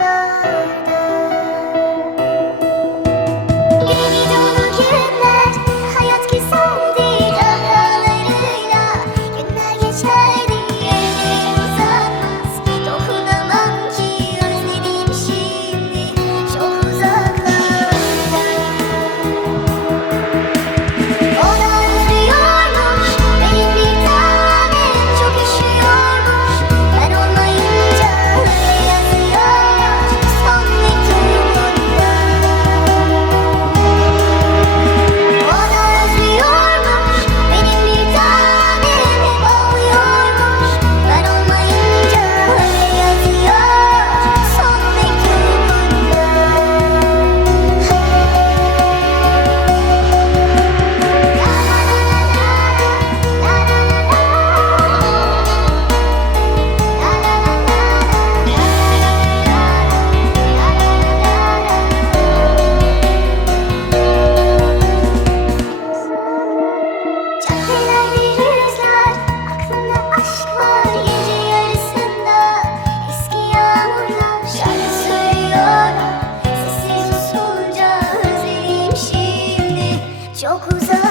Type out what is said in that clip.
love. 食材